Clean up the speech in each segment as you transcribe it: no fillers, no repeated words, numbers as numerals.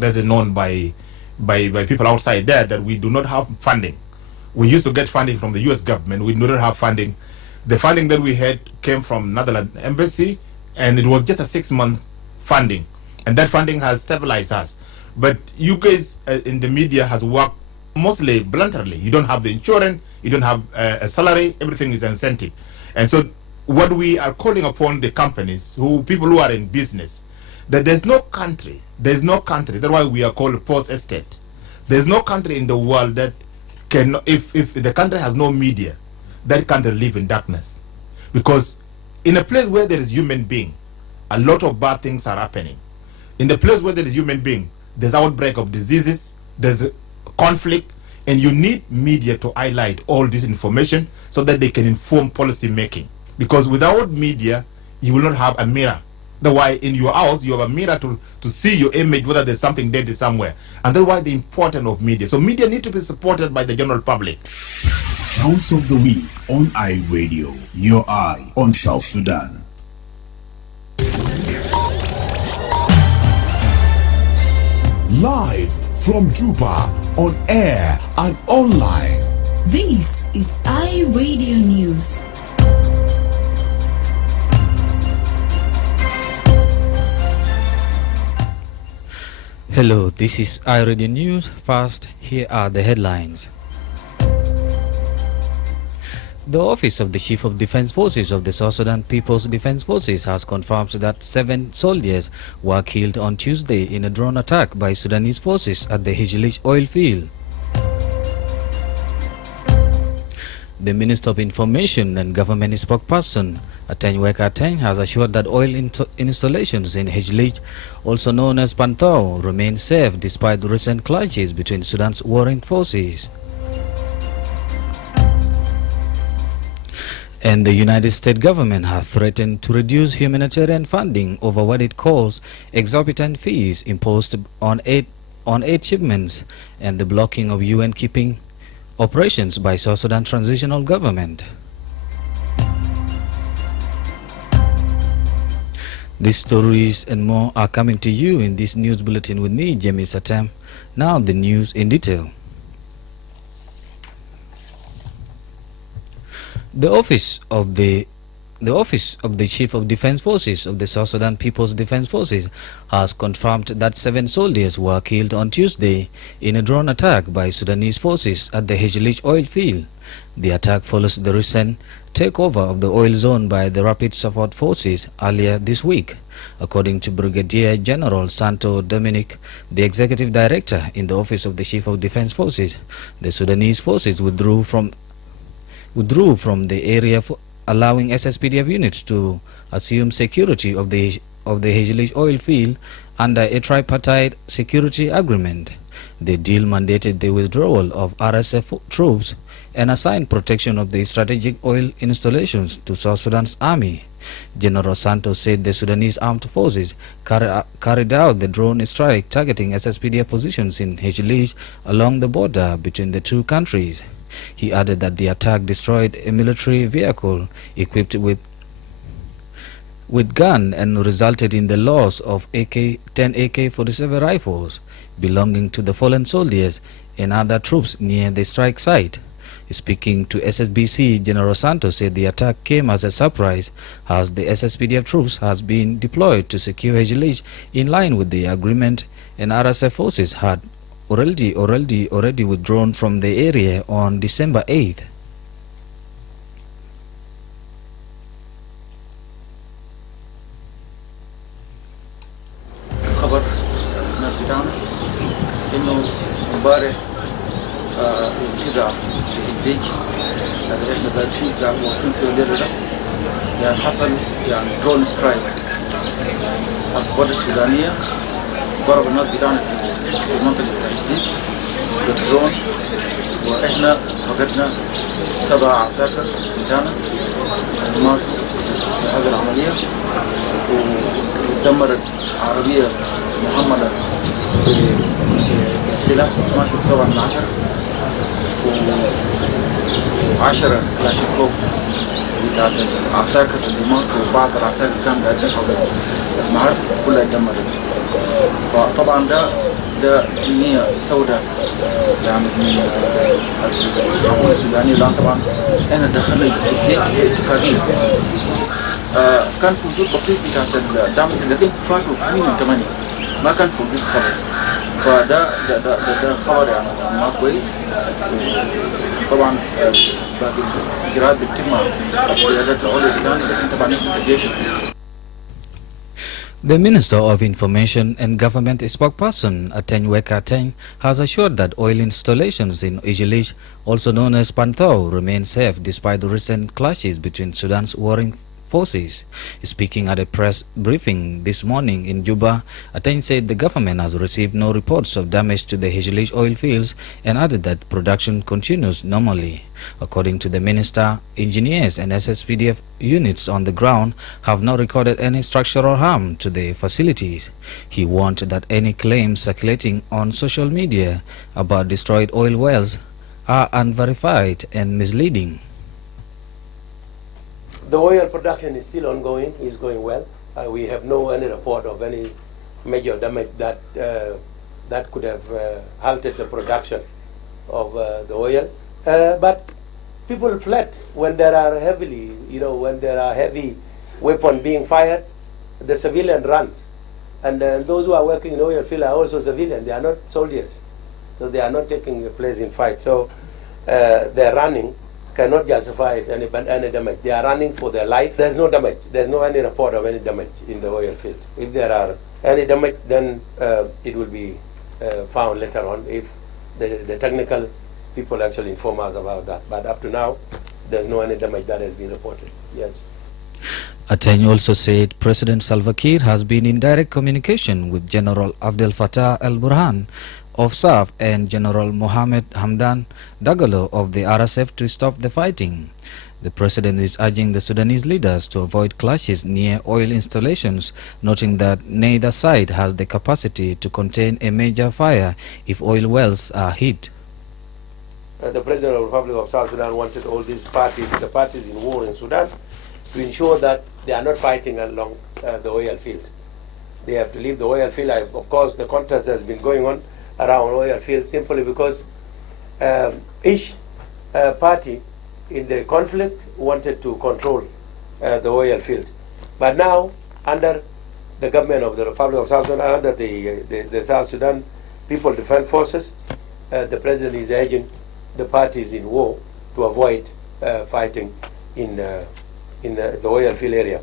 That's known by people outside there that we do not have funding. We used to get funding from the U.S. government. We do not have funding. The funding that we had came from Netherlands Embassy, and it was just a 6-month funding. And that funding has stabilized us. But you guys in the media has worked mostly bluntly. You don't have the insurance, you don't have a salary, everything is incentive. And so what we are calling upon the companies, people who are in business, that there's no country, that's why we are called post-estate. There's no country in the world that can, if the country has no media, that country live in darkness. Because in a place where there is human being, a lot of bad things are happening. In the place where there is human being, there's outbreak of diseases, there's conflict, and you need media to highlight all this information so that they can inform policy making. Because without media, you will not have a mirror. That's why in your house, you have a mirror to see your image, whether there's something dead somewhere. And that's why the importance of media. So media need to be supported by the general public. Sounds of the Week on iRadio, your eye on South Sudan. Live from Juba, on air and online. This is iRadio News. Hello, this is iRadio News. First, here are the headlines. The Office of the Chief of Defense Forces of the South Sudan People's Defense Forces has confirmed that 7 soldiers were killed on Tuesday in a drone attack by Sudanese forces at the Hijlich oil field. The Minister of Information and Government spokesperson, Atem, has assured that oil installations in Hijlich, also known as Pantao, remain safe despite recent clashes between Sudan's warring forces. And the United States government has threatened to reduce humanitarian funding over what it calls exorbitant fees imposed on aid shipments and the blocking of UN keeping operations by South Sudan Transitional Government. These stories and more are coming to you in this news bulletin with me, James Atem. Now the news in detail. The Office of the Chief of Defense Forces of the South Sudan People's Defense Forces has confirmed that 7 soldiers were killed on Tuesday in a drone attack by Sudanese forces at the Hijlich oil field. The attack follows the recent takeover of the oil zone by the Rapid Support Forces earlier this week. According to Brigadier General Santo Dominic, the Executive Director in the Office of the Chief of Defense Forces, the Sudanese forces withdrew from the area, allowing SSPDF units to assume security of the Hijlich oil field under a tripartite security agreement. The deal mandated the withdrawal of RSF troops and assigned protection of the strategic oil installations to South Sudan's army. General Santos said the Sudanese armed forces carried out the drone strike targeting SSPDF positions in Hijlich along the border between the two countries. He added that the attack destroyed a military vehicle equipped with gun and resulted in the loss of 10 AK-47 rifles belonging to the fallen soldiers and other troops near the strike site. Speaking to SSBC, General Santos said the attack came as a surprise as the SSPDF troops has been deployed to secure Hijlich in line with the agreement, and RSF forces had already withdrawn from the area on December 8th. خبر الناس بتاعنا انه امبارح انتزع الديك هذا احنا دارسين بتاع موقفين في الليل ده يعني حصل يعني درون سترايك على القوات السودانية ضرب الناس بتاعنا في المنطقة التحديد بالدرون واحنا فقدنا 7 عساكر بتاعنا ماتوا في هذه العملية ودمرت عربية محملة بسلاح 12.7 و10 كلاشينكوف بتاعت العساكر اللي ماتوا وبعض العساكر كانوا قاعدين حول المعركة كلها اتدمرت. فطبعا ده ده النية سوداء يعني من الحكومة السودانية. الآن طبعا احنا دخلنا اتفاقية كان في وجود بسيط بتاعت الدعم، لكن فاتوا 8 ما كان في وجود خبر. فده خبر يعني ما كويس. طبعا باقي الإجراءات بتتم مع القيادات العليا السودانية، لكن طبعا احنا الجيش. The Minister of Information and Government spokesperson Atem has assured that oil installations in Ijilich, also known as Panthau, remain safe despite recent clashes between Sudan's warring forces. Speaking at a press briefing this morning in Juba, Atem said the government has received no reports of damage to the Ijilich oil fields and added that production continues normally. According to the minister, engineers and SSPDF units on the ground have not recorded any structural harm to the facilities. He warned that any claims circulating on social media about destroyed oil wells are unverified and misleading. The oil production is still ongoing, is going well. We have no any report of any major damage that that could have halted the production of the oil. But people fled when there are when there are heavy weapon being fired, the civilian runs. And those who are working in oil field are also civilians, they are not soldiers. So they are not taking place in fight. So their running cannot justify any damage. They are running for their life. There's no damage. There's no any report of any damage in the oil field. If there are any damage, then it will be found later on if the technical people actually inform us about that. But up to now, there's no any damage that has been reported. Yes. Atem also said President Salva Kiir has been in direct communication with General Abdel Fattah el-Burhan of SAF and General Mohammed Hamdan Dagalo of the RSF to stop the fighting. The president is urging the Sudanese leaders to avoid clashes near oil installations, noting that neither side has the capacity to contain a major fire if oil wells are hit. The President of the Republic of South Sudan wanted all these parties, the parties in war in Sudan, to ensure that they are not fighting along the oil field. They have to leave the oil field. Of course, the contest has been going on around oil field simply because each party in the conflict wanted to control the oil field. But now, under the government of the Republic of South Sudan, under the South Sudan People Defense Forces, the President is urging the parties in war to avoid fighting in the oil field area.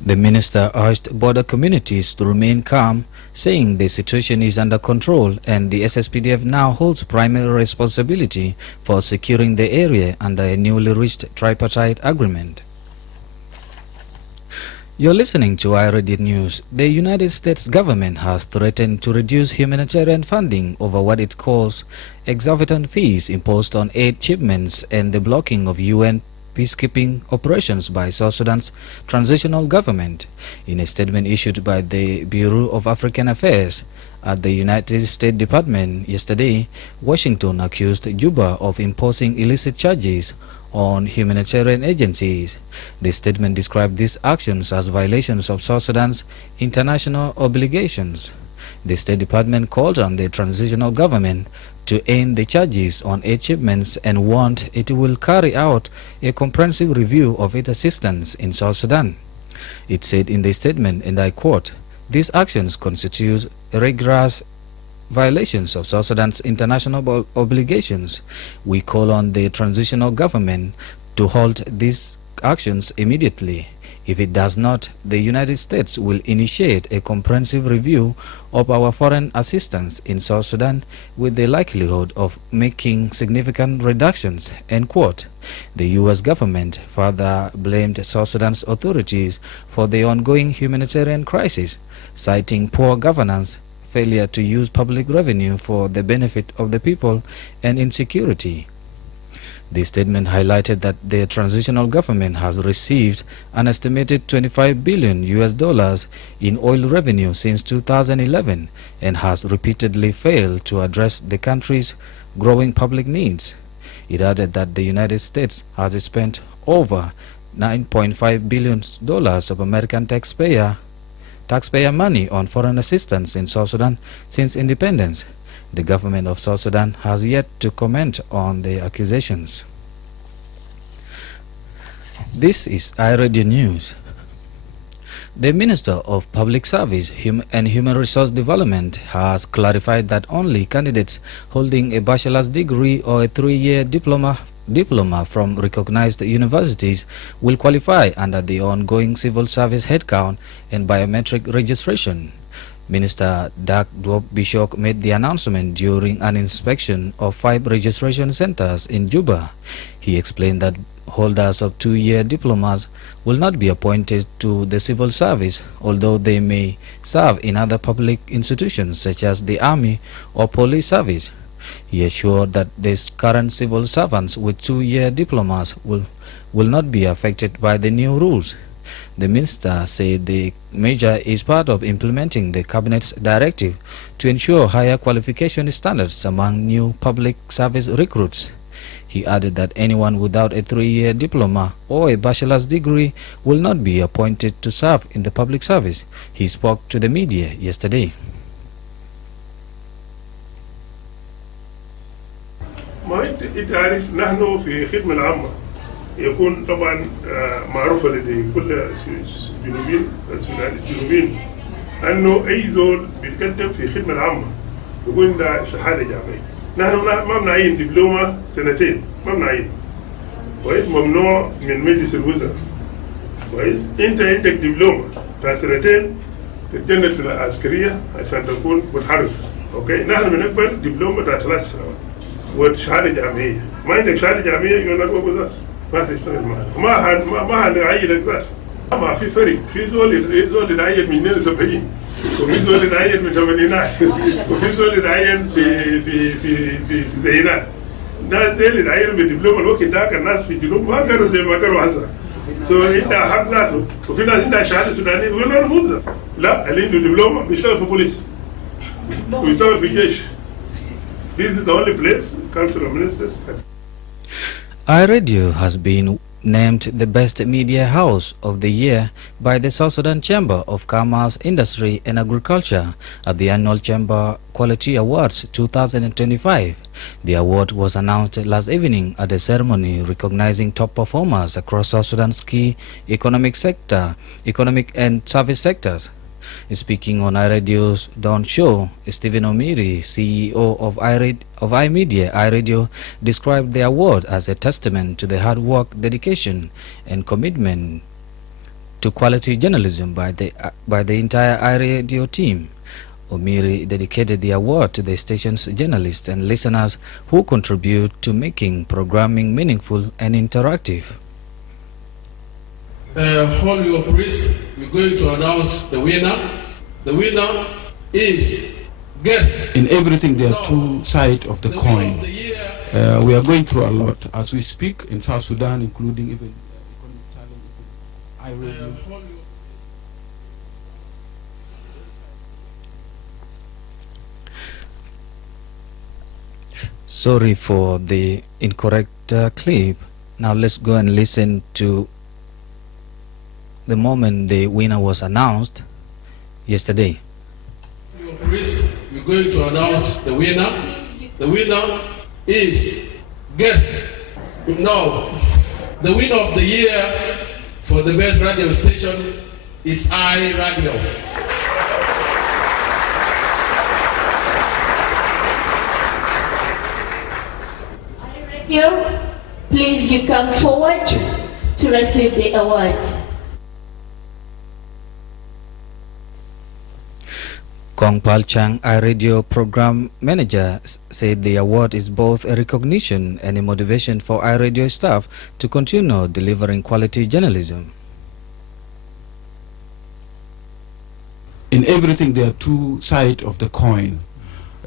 The minister urged border communities to remain calm, saying the situation is under control and the SSPDF now holds primary responsibility for securing the area under a newly reached tripartite agreement. You're listening to iRadio News. The United States government has threatened to reduce humanitarian funding over what it calls exorbitant fees imposed on aid shipments and the blocking of UN peacekeeping operations by South Sudan's transitional government. In a statement issued by the Bureau of African Affairs at the United States Department yesterday, Washington accused Juba of imposing illicit charges on humanitarian agencies. The statement described these actions as violations of South Sudan's international obligations. The State Department called on the transitional government to end the charges on aid shipments and warned it will carry out a comprehensive review of its assistance in South Sudan. It said in the statement, and I quote, "These actions constitute rigorous violations of South Sudan's international obligations. We call on the transitional government to halt these actions immediately. If it does not, the United States will initiate a comprehensive review of our foreign assistance in South Sudan with the likelihood of making significant reductions," end quote. The U.S. government further blamed South Sudan's authorities for the ongoing humanitarian crisis, citing poor governance, failure to use public revenue for the benefit of the people, and insecurity. The statement highlighted that the transitional government has received an estimated $25 billion in oil revenue since 2011 and has repeatedly failed to address the country's growing public needs. It added that the United States has spent over $9.5 billion of American taxpayer taxpayer money on foreign assistance in South Sudan since independence. The government of South Sudan has yet to comment on the accusations. This is iRadio News. The Minister of Public Service and Human Resource Development has clarified that only candidates holding a bachelor's degree or a 3-year diploma from recognized universities will qualify under the ongoing civil service headcount and biometric registration. Minister Dak Dwop Bishok made the announcement during an inspection of 5 registration centers in Juba. He explained that holders of 2-year diplomas will not be appointed to the civil service, although they may serve in other public institutions such as the army or police service. He assured that these current civil servants with 2-year diplomas will not be affected by the new rules. The minister said the measure is part of implementing the cabinet's directive to ensure higher qualification standards among new public service recruits. He added that anyone without a 3-year diploma or a bachelor's degree will not be appointed to serve in the public service. He spoke to the media yesterday. ما انت عارف نحن في خدمة العامة يكون طبعا معروفة لدي كل الجنوبيين انه اي زول بيتقدم في خدمة العامة يكون ده شهادة جامعية. نحن ما بنعين دبلومة 2 ما بنعين. كويس ممنوع من مجلس الوزراء. كويس انت عندك دبلومة بتاع 2 تتجند في العسكرية عشان تكون متحرك. اوكي نحن بنقبل دبلومة بتاع 3 سنوات. وشهادة جامعية، ما عندك شهادة جامعية يقول لك وقف ما تشتغل معنا، ما هنعينك ذات. ما في فرق، في زول يتعين من 72 وفي زول يتعين من الثمانينات وفي زول يتعين في التسعينات. الناس ديل يتعينوا بالدبلوم الوقت ذاك الناس في الجنوب ما قالوا زي ما قالوا هسه. عندها حق ذاته وفي ناس عندها شهادة سودانية يقول لا نموذج. لا اللي عنده دبلومة بيشتغل في بوليس ويشتغل في الجيش. This is the only place Council of Ministers has. iRadio has been named the best media house of the year by the South Sudan Chamber of Commerce, Industry and Agriculture at the annual Chamber Quality Awards 2025. The award was announced last evening at a ceremony recognizing top performers across South Sudan's key economic and service sectors. Speaking on iRadio's Dawn Show, Stephen Omiri, CEO of iMedia iRadio, described the award as a testament to the hard work, dedication, and commitment to quality journalism by the entire iRadio team. Omiri dedicated the award to the station's journalists and listeners who contribute to making programming meaningful and interactive. Hold your praise. We're going to announce the winner. The winner is guess. In everything, there are 2 sides of the coin. We are going through a lot as we speak in South Sudan, including even economic challenge. Sorry for the incorrect clip. Now let's go and listen to the moment the winner was announced yesterday. We're going to announce the winner. The winner is guess. No, the winner of the year for the best radio station is iRadio. iRadio, please you come forward to receive the award. Kong Pal Chang, iRadio program manager, said the award is both a recognition and a motivation for iRadio staff to continue delivering quality journalism. In everything, there are 2 sides of the coin.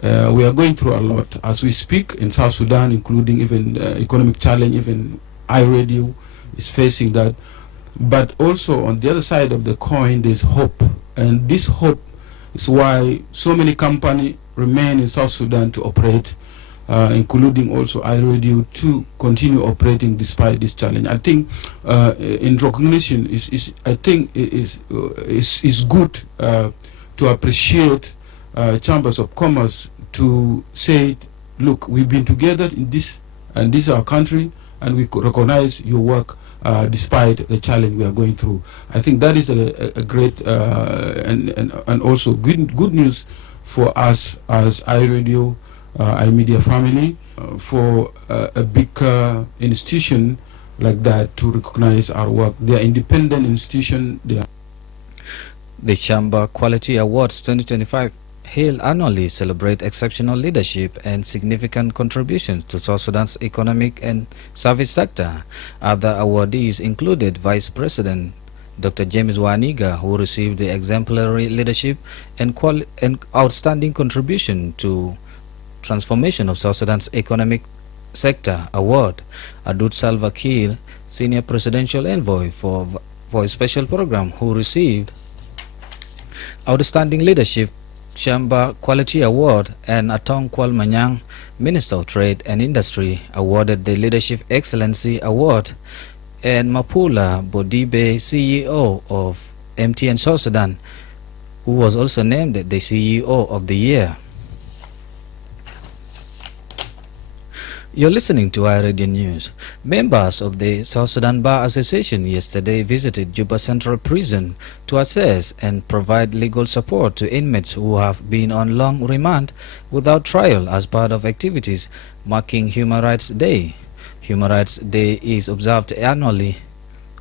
We are going through a lot as we speak in South Sudan, including even economic challenge. Even iRadio is facing that. But also on the other side of the coin, there's hope, and this hope is why so many companies remain in South Sudan to operate. including also iRadio, to continue operating despite this challenge. I think in recognition is good to appreciate chambers of commerce to say, look, we've been together in this, and this is our country, and we recognize your work despite the challenge we are going through. I think that is a great and also good news for us as iRadio, iMedia family, for a big institution like that to recognize our work. They are independent institution. The Chamber Quality Awards 2025 held annually celebrate exceptional leadership and significant contributions to South Sudan's economic and service sector. Other awardees included Vice President Dr. James Waniga, who received the exemplary leadership and outstanding contribution to transformation of South Sudan's economic sector award. Adut Salva Kiir, Senior Presidential Envoy for a special program, who received outstanding leadership Chamber Quality Award, and Atong Kwal Manyang, Minister of Trade and Industry, awarded the Leadership Excellency Award, and Mapula Bodibe, CEO of MTN South Sudan, who was also named the CEO of the Year. You're listening to iRadio News. Members of the South Sudan Bar Association yesterday visited Juba Central Prison to assess and provide legal support to inmates who have been on long remand without trial as part of activities marking Human Rights Day. Human Rights Day is observed annually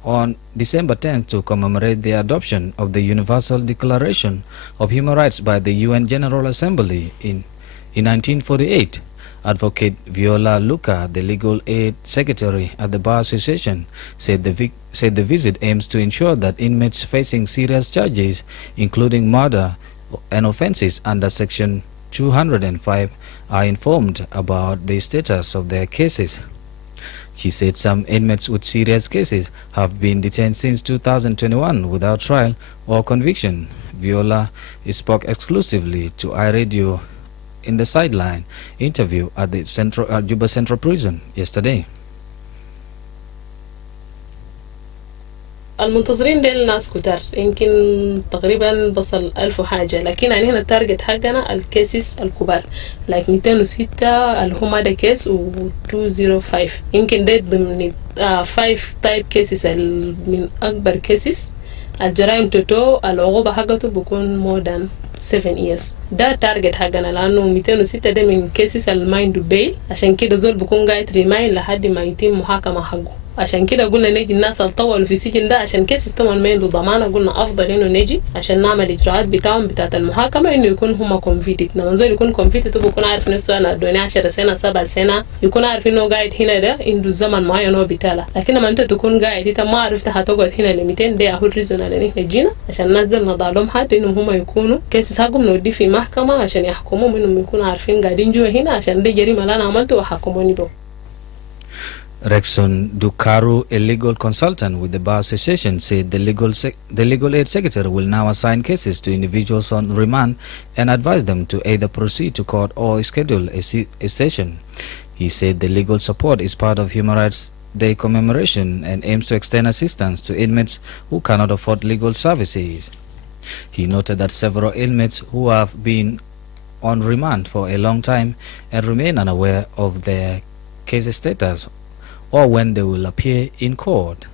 on December 10th to commemorate the adoption of the Universal Declaration of Human Rights by the UN General Assembly in 1948. Advocate Viola Luca, the legal aid secretary at the Bar Association, said the visit aims to ensure that inmates facing serious charges, including murder and offences under Section 205, are informed about the status of their cases. She said some inmates with serious cases have been detained since 2021 without trial or conviction. Viola spoke exclusively to iRadio in the sideline interview at the Juba Central Prison yesterday. المنتظرين ديل ناس كتار يمكن تقريبا بصل 1000 حاجة، لكن هنا التارجت حقنا الكيسز الكبار like 206 اللي هم ده كيس و 205 يمكن ده ضمن 5 type cases من أكبر cases. الجرائم توتو العقوبة حقته بكون more than 7 years. ده تارجت حقنا لأنه 206 ده من كيسز المايند بيل، عشان كده زول بكون قاعد ريماين لحد ما يتم محاكمة حقه. عشان كده قلنا نجي الناس اللي طولوا في السجن ده عشان كيسز طبعا ما عنده ضمانة، قلنا أفضل إنه نجي عشان نعمل إجراءات بتاعهم بتاعت المحاكمة إنه يكون هما كونفيتد. لما زول يكون كونفيتد بكون عارف نفسه أنا ادوني 10 سنة 7 سنة، يكون عارف إنه قاعد هنا ده عنده زمن معين هو بتاعه. لكن لما أنت تكون قاعد أنت ما عرفت هتقعد هنا ل 200 ده أهو الريزون على إحنا جينا عشان الناس دول نضع لهم حد إنهم هما يكونوا كيسز حقهم نودي في محكمة عشان يحكموهم إنهم يكونوا عارفين قاعدين جوا هنا عشان دي جريمة اللي أنا عملته وحكموني به. Rexon Dukaru, a legal consultant with the Bar Association, said the legal aid secretary will now assign cases to individuals on remand and advise them to either proceed to court or schedule a session. He said the legal support is part of Human Rights Day commemoration and aims to extend assistance to inmates who cannot afford legal services. He noted that several inmates who have been on remand for a long time and remain unaware of their case status or when they will appear in court.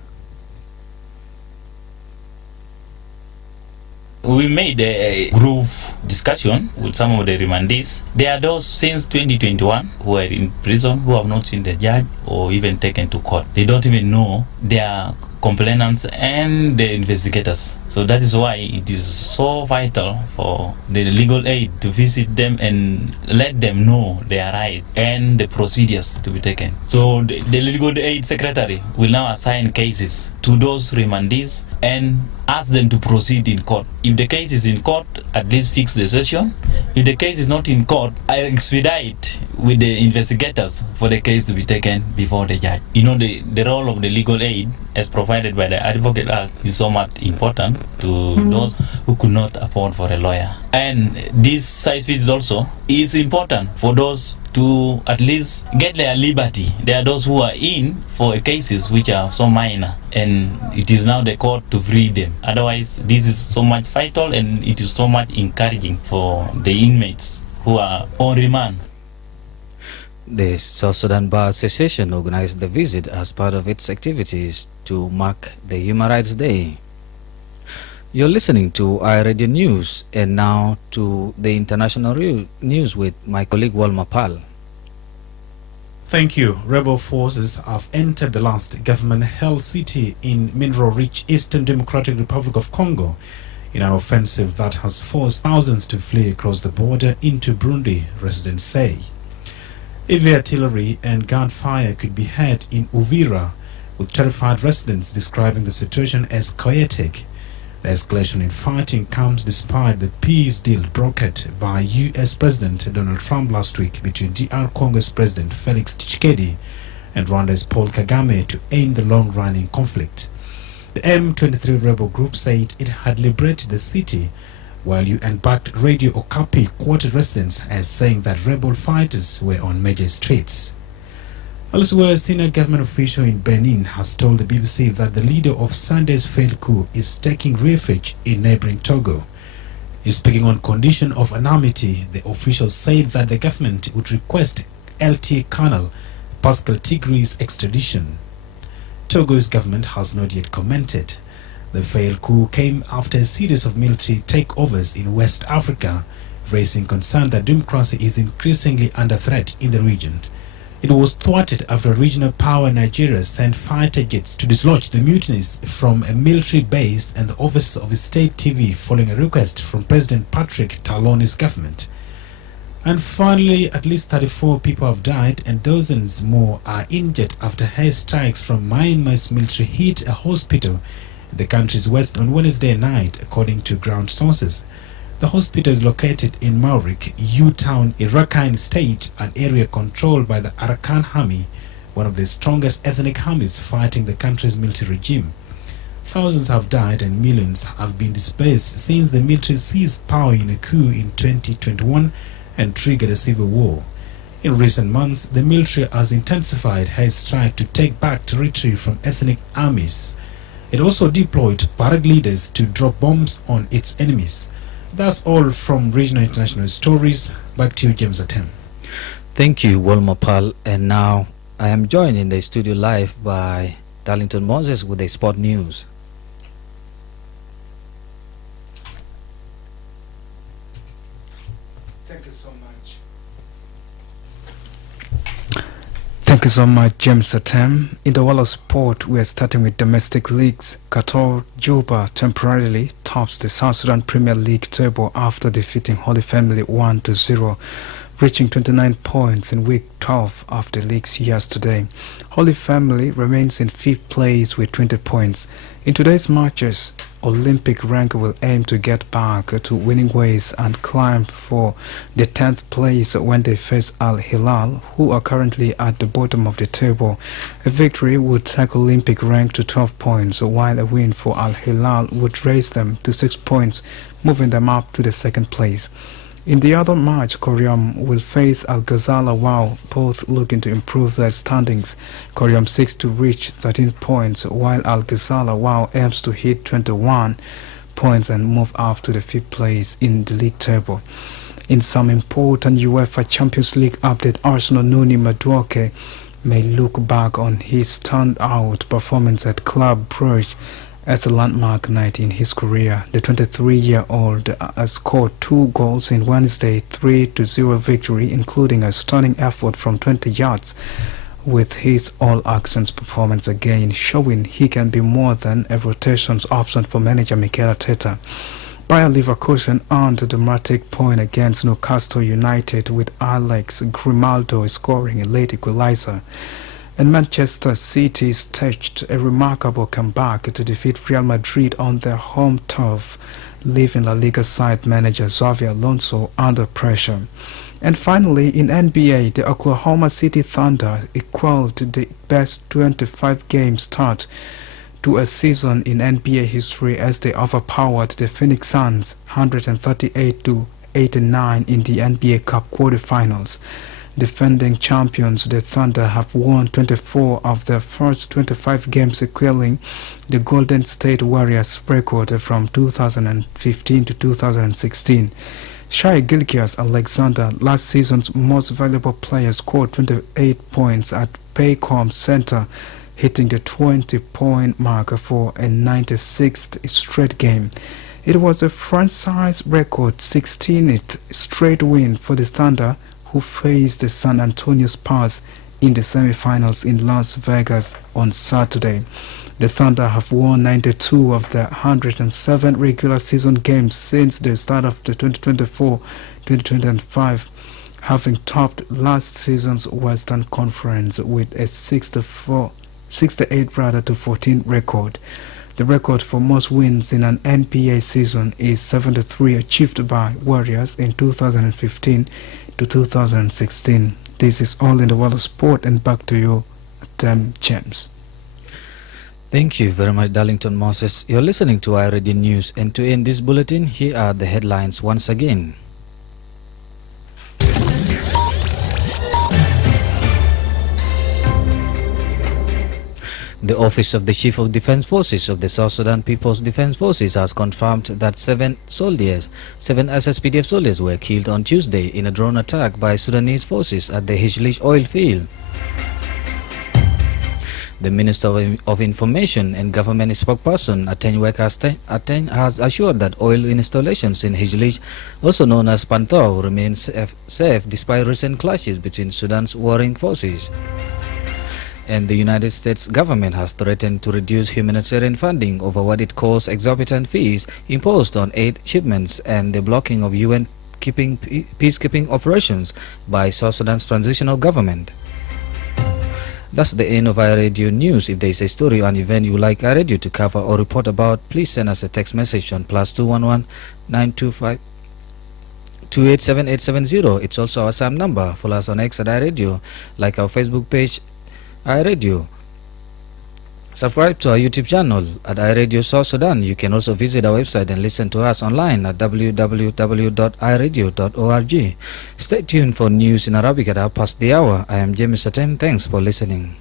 We made a group discussion with some of the remandees. There are those since 2021 who are in prison who have not seen the judge or even taken to court. They don't even know their complainants and the investigators. So that is why it is so vital for the legal aid to visit them and let them know their right and the procedures to be taken. So the legal aid secretary will now assign cases to those remandees and ask them to proceed in court. If the case is in court, at least fix the session. If the case is not in court, I expedite with the investigators for the case to be taken before the judge. You know, the role of the legal aid as provided by the Advocate Act is so much important to those who could not afford for a lawyer. And this side fees also is important for those to at least get their liberty. There are those who are in for cases which are so minor, and it is now the court to free them. Otherwise, this is so much vital, and it is so much encouraging for the inmates who are on remand. The South Sudan Bar Association organized the visit as part of its activities to mark the Human Rights Day. You're listening to iRadio News, and now to the international news with my colleague Walma Pal. Thank you. Rebel forces have entered the last government-held city in mineral-rich Eastern Democratic Republic of Congo in an offensive that has forced thousands to flee across the border into Burundi, residents say. Heavy artillery and gunfire could be heard in Uvira, with terrified residents describing the situation as chaotic. The escalation in fighting comes despite the peace deal brokered by U.S. President Donald Trump last week between DR Congo's President Felix Tshisekedi and Rwanda's Paul Kagame to end the long-running conflict. The M23 rebel group said it had liberated the city, while UN-backed Radio Okapi quoted residents as saying that rebel fighters were on major streets. Elsewhere, a senior government official in Benin has told the BBC that the leader of Sunday's failed coup is taking refuge in neighboring Togo. Speaking on condition of anonymity, the official said that the government would request LT Colonel Pascal Tigri's extradition. Togo's government has not yet commented. The failed coup came after a series of military takeovers in West Africa, raising concern that democracy is increasingly under threat in the region. It was thwarted after regional power Nigeria sent fighter jets to dislodge the mutinies from a military base and the office of state TV following a request from President Patrick Talon's government. And finally, at least 34 people have died and dozens more are injured after airstrikes from Myanmar's military hit a hospital in the country's west on Wednesday night, according to ground sources. The hospital is located in Maurik, U-Town, in Rakhine State, an area controlled by the Arakan Army, one of the strongest ethnic armies fighting the country's military regime. Thousands have died and millions have been displaced since the military seized power in a coup in 2021 and triggered a civil war. In recent months, the military has intensified airstrikes to take back territory from ethnic armies. It also deployed parade leaders to drop bombs on its enemies. That's all from Regional International Stories. Back to you, James Atem. Thank you, Walma Pal. And now I am joined in the studio live by Darlington Moses with the sport news. Thank you so much. Thank you so much, James Atem. In the world of sport, we are starting with domestic leagues. Qatar Juba temporarily tops the South Sudan Premier League table after defeating Holy Family 1-0, reaching 29 points in week 12 of the leagues yesterday. Holy Family remains in 5th place with 20 points. In today's matches, Olympic rank will aim to get back to winning ways and climb for the 10th place when they face Al Hilal, who are currently at the bottom of the table. A victory would take Olympic rank to 12 points, while a win for Al Hilal would raise them to 6 points, moving them up to the 2nd place. In the other match, Koryom will face Al Ghazala Wow, both looking to improve their standings. Koryom seeks to reach 13 points, while Al Ghazala Wow aims to hit 21 points and move up to the 5th place in the league table. In some important UEFA Champions League update, Arsenal Nuni Madueke may look back on his standout performance at Club Brugge as a landmark night in his career. The 23-year-old has scored 2 goals in Wednesday's 3-0 victory, including a stunning effort from 20 yards, with his all-actions performance again showing he can be more than a rotations option for manager Mikel Arteta. Bayer Leverkusen earned a dramatic point against Newcastle United, with Alex Grimaldo scoring a late equalizer. And Manchester City staged a remarkable comeback to defeat Real Madrid on their home turf leaving La Liga side manager Xavi Alonso under pressure. And finally, in NBA, the Oklahoma City Thunder equaled the best 25-game start to a season in NBA history as they overpowered the Phoenix Suns 138-89 in the NBA Cup quarterfinals. Defending champions, the Thunder have won 24 of their first 25 games, equaling the Golden State Warriors record from 2015 to 2016. Shai Gilgeous-Alexander, last season's most valuable player, scored 28 points at Paycom Center, hitting the 20-point mark for a 96th straight game. It was a franchise record 16th straight win for the Thunder, who faced the San Antonio Spurs in the semifinals in Las Vegas on Saturday. The Thunder have won 92 of their 107 regular season games since the start of the 2024-2025, having topped last season's Western Conference with a 68-14 record. The record for most wins in an NBA season is 73, achieved by Warriors in 2015 to 2016. This is all in the world of sport, and back to you, Atem James. Thank you very much, Darlington Moses. You're listening to iRadio News, and to end this bulletin, here are the headlines once again. The Office of the Chief of Defense Forces of the South Sudan People's Defense Forces has confirmed that 7 SSPDF soldiers were killed on Tuesday in a drone attack by Sudanese forces at the Hijlish oil field. The Minister of Information and Government spokesperson Atem has assured that oil installations in Hijlish, also known as Pantau, remain safe despite recent clashes between Sudan's warring forces. And the United States government has threatened to reduce humanitarian funding over what it calls exorbitant fees imposed on aid shipments and the blocking of UN peacekeeping operations by South Sudan's transitional government. That's the end of iRadio News. If there is a story or an event you would like iRadio to cover or report about, please send us a text message on +211 925 287870. It's also our SAM number. Follow us on X at iRadio, like our Facebook page iRadio. Subscribe to our YouTube channel at iRadio South Sudan. You can also visit our website and listen to us online at www.iradio.org. Stay tuned for news in Arabic at 1:30. I am James Atem. Thanks for listening.